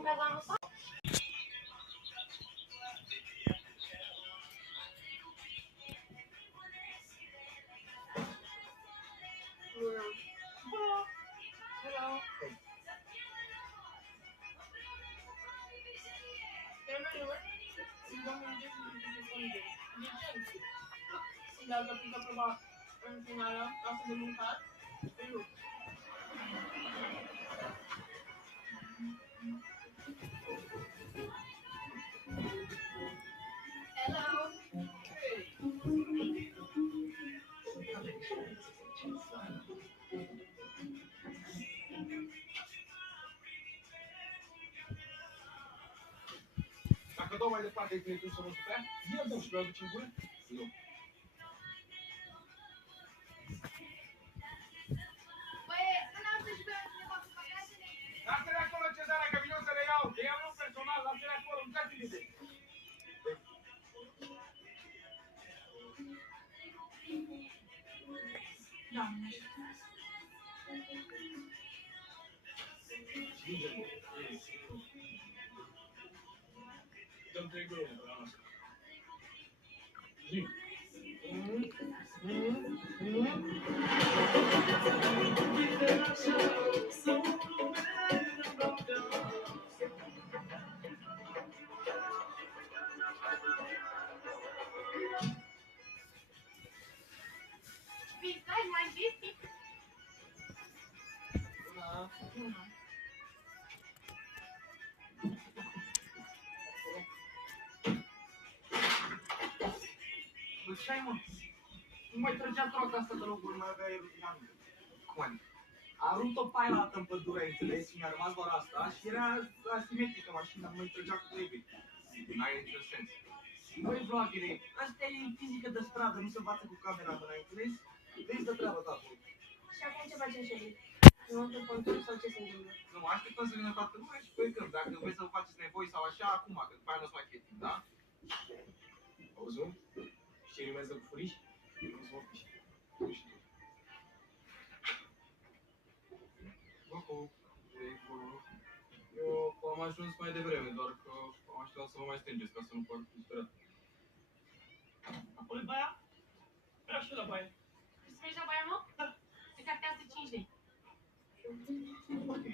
não casar no salão. Hello. Sila ketika coba kenalan langsung dibuka. Hello. Dacă dau mai departe clientul să nu supea, el dă și mi-aduce în gură? Nu. Lasă-le acolo, Cezara, că vin eu să le iau. Le iau eu personal, lasă-le acolo, nu dați de. Da. Dăm 3 grăuni pe la noastră. Zi. Stai, mai știi? Bă, ce ai, mă? Nu mai trăgea troaca asta de locuri, mai avea aerodinamică. Cum adică? A rupt o pailată în pădure, înțelegi? Și mi-a rămas doar asta și era asimetrică mașina, nu mai trăgea cu trebuie. N-are niciun sens. Băi, vlogere, asta e fizică de stradă, nu se învață cu camera în mână, înțelegi? Vezi de treabă, tatăl. Și acum ce facem, Shelly? Nu te control sau ce se întâmplă? Nu, așteptăm să vină toată lumea și păi când, dacă vreți să faceți nevoi sau așa, acum, că după aia nu o să mai fie timp, da? Auzi, nu? Și rimează cu furiș? Nu să mă piși. Nu știu. Eu am ajuns mai devreme, doar că am așteptat să mă mai strângeți ca să nu par disperat. Acolo e baia? Vreau și eu la baie. Vrei să mergi la baia, mă? Da. Se cartează 5 lei. Ok.